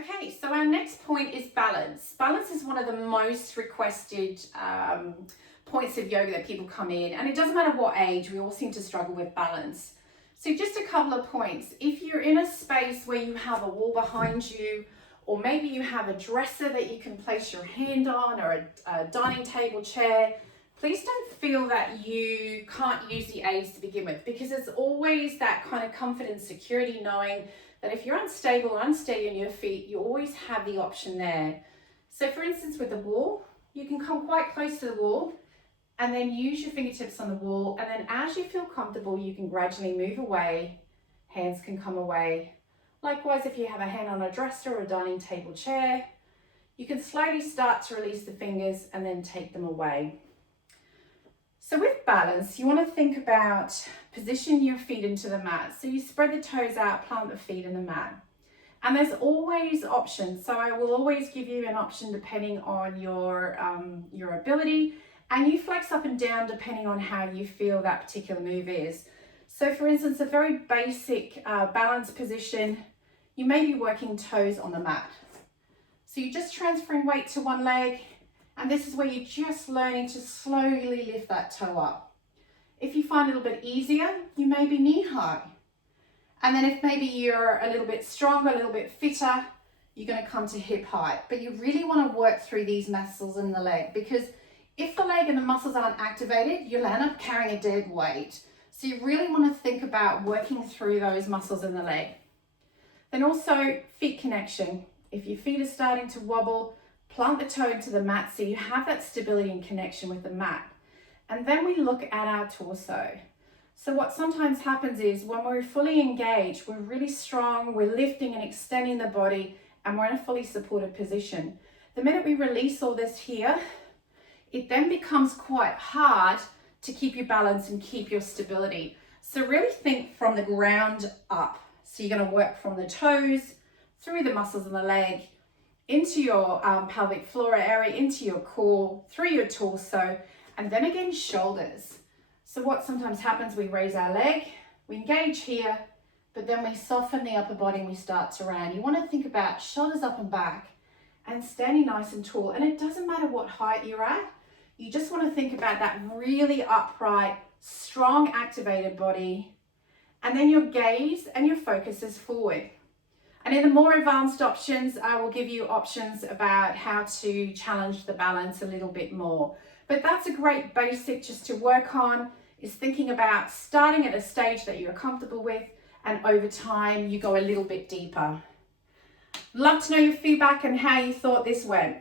Okay, so our next point is balance. Balance is one of the most requested points of yoga that people come in, and it doesn't matter what age, we all seem to struggle with balance. So just a couple of points. If you're in a space where you have a wall behind you, or maybe you have a dresser that you can place your hand on, or a dining table chair, please don't feel that you can't use the aids to begin with, because it's always that kind of comfort and security knowing that if you're unstable or unsteady on your feet, you always have the option there. So for instance, with the wall, you can come quite close to the wall and then use your fingertips on the wall. And then as you feel comfortable, you can gradually move away. Hands can come away. Likewise, if you have a hand on a dresser or a dining table chair, you can slowly start to release the fingers and then take them away. So with balance, you want to think about position your feet into the mat. So you spread the toes out, plant the feet in the mat. And there's always options. So I will always give you an option depending on your ability, and you flex up and down depending on how you feel that particular move is. So for instance, a very basic balance position, you may be working toes on the mat. So you're just transferring weight to one leg, and this is where you're just learning to slowly lift that toe up. If you find it a little bit easier, you may be knee high. And then if maybe you're a little bit stronger, a little bit fitter, you're going to come to hip height. But you really want to work through these muscles in the leg, because if the leg and the muscles aren't activated, you'll end up carrying a dead weight. So you really want to think about working through those muscles in the leg. Then also feet connection. If your feet are starting to wobble, plant the toe into the mat so you have that stability and connection with the mat. And then we look at our torso. So what sometimes happens is when we're fully engaged, we're really strong, we're lifting and extending the body, and we're in a fully supported position. The minute we release all this here, it then becomes quite hard to keep your balance and keep your stability. So really think from the ground up. So you're going to work from the toes, through the muscles in the leg, into your pelvic floor area, into your core, through your torso, and then again shoulders. So what sometimes happens, we raise our leg, we engage here, but then we soften the upper body and we start to round. You want to think about shoulders up and back and standing nice and tall. And it doesn't matter what height you're at, you just want to think about that really upright, strong, activated body. And then your gaze and your focus is forward. And in the more advanced options, I will give you options about how to challenge the balance a little bit more. But that's a great basic just to work on, is thinking about starting at a stage that you're comfortable with, and over time you go a little bit deeper. Love to know your feedback and how you thought this went.